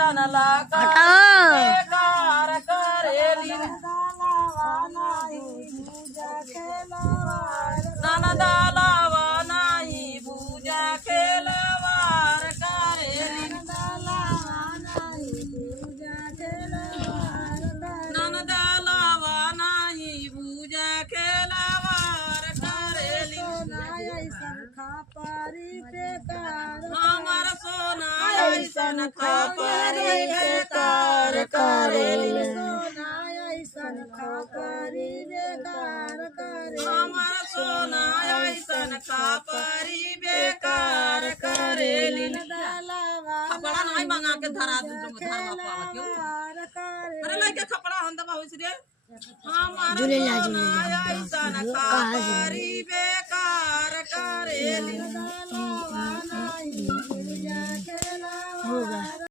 ऐसन लाका हटाओ। बेकार करेली ननदालावा नाही पूजा खेलवार करेली ननदालावा नाही पूजा खेलवार करेली हमर सोना ऐसन खापरी बेकार करेली हमर सोना ऐसन खापरी बेकार करेली खपड़ा नहीं मंगा के धरा क्यों अरे लइके खपड़ा हम दबा होइस रे हमर सोना ऐसन खापरी बेकार करेली